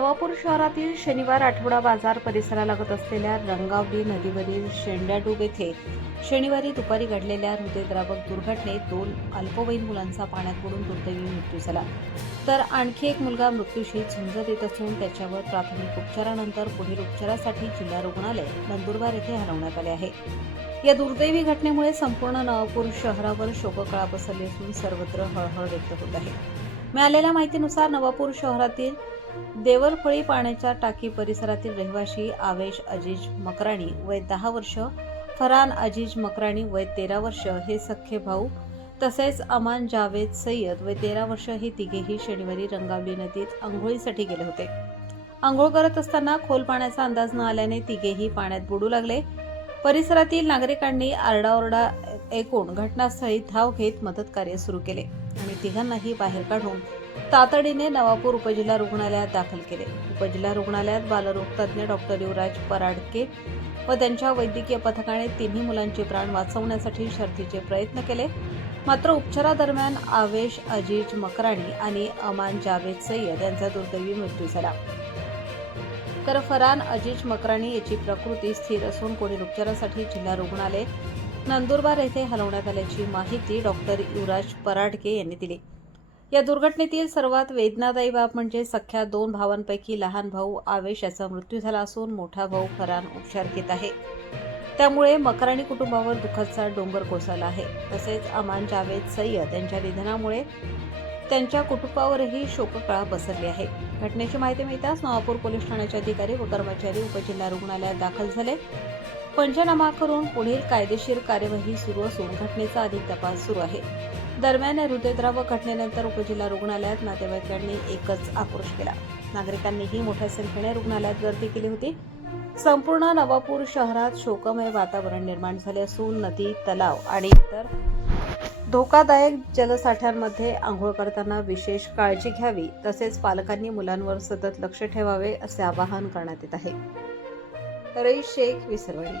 नवापूर शहरातील शनिवार आठवडा बाजार परिसरालगत असलेल्या रंगावली नदीवरील शेंड्याडूब येथे शनिवारी दुपारी घडलेल्या हृदयद्रावक दुर्घटनेत 2 अल्पवयीन मुलांचा पाण्यात बुडून दुर्दैवी मृत्यू झाला, तर आणखी एक मुलगा मृत्यूशी झुंज देत असून त्याच्यावर प्राथमिक उपचारानंतर पुढील उपचारासाठी जिल्हा रुग्णालय नंदुरबार येथे हलवण्यात आले आहे। या दुर्दैवी घटनेमुळे संपूर्ण नवापूर शहरावर शोककळा पसरली असून सर्वत्र हळहळ व्यक्त होत आहे। मिळालेल्या माहितीनुसार नवापूर शहरातील देवरफळी पाण्याच्या टाकी परिसरातील रहिवाशी आवेश अजीज मकराणी वय 10 वर्ष, फरहान अजीज मकराणी वय 13 वर्ष हे सख्खे भाऊ तसेच अमान जावेद सय्यद वय 13 वर्ष हे तिघेही शनिवारी रंगावली नदीत आंघोळीसाठी गेले होते। आंघोळ करत असताना खोल पाण्याचा अंदाज न आल्याने तिघेही पाण्यात बुडू लागले। परिसरातील नागरिकांनी आरडाओरडा ऐकून घटनास्थळी धाव घेत मदत कार्य सुरू केले आणि तिघांनाही बाहेर काढून तातडीने नवापूर उपजिल्हा रुग्णालयात दाखल केले। उपजिल्हा रुग्णालयात बालरोग तज्ञ डॉक्टर युवराज पराडके व त्यांच्या वैद्यकीय पथकाने तिन्ही मुलांचे प्राण वाचवण्यासाठी शर्थीचे प्रयत्न केले, मात्र उपचारादरम्यान आवेश अजीज मकराणी आणि अमान जावेद सय्यद यांचा दुर्दैवी मृत्यू झाला, तर फरहान अजीज मकराणी याची प्रकृती स्थिर असून पुढील उपचारासाठी जिल्हा रुग्णालय नंदुरबार येथे हलवण्यात आल्याची माहिती डॉक्टर युवराज पराडके यांनी दिली। या दुर्घटनेतील सर्वात वेदनादायी बाब म्हणजे सख्ख्या 2 भावांपैकी लहान भाऊ आवेश याचा मृत्यू झाला असून मोठा भाऊ फरहान उपचार घेत आहे। त्यामुळे मकराणी कुटुंबावर दुःखाचा डोंगर कोसळला आहे। तसेच अमान जावेद सय्यद यांच्या निधनामुळे त्यांच्या कुटुंबावरही शोककळा पसरली आहे। घटनेची माहिती मिळताच नवापूर पोलीस ठाण्याचे अधिकारी व कर्मचारी उपजिल्हा रुग्णालयात दाखल झाले। पंचनामा करून पुढील कायदेशीर कार्यवाही सुरू असून घटनेचा अधिक तपास सुरू आहे। दरम्यान या हृदयद्रावक घटनेनंतर उपजिल्हा रुग्णालयात नातेवाईकांनी एकच आक्रोश केला। नागरिकांनीही मोठ्या संख्येने रुग्णालयात गर्दी केली होती। संपूर्ण नवापूर शहरात शोकमय वातावरण निर्माण झाले असून नदी, तलाव आणि इतर धोकादायक जलसाठ्यांमध्ये आंघोळ करताना विशेष काळजी घ्यावी, तसेच पालकांनी मुलांवर सतत लक्ष ठेवावे असे आवाहन करण्यात येत आहे। रईस शेख, विसरवाडी।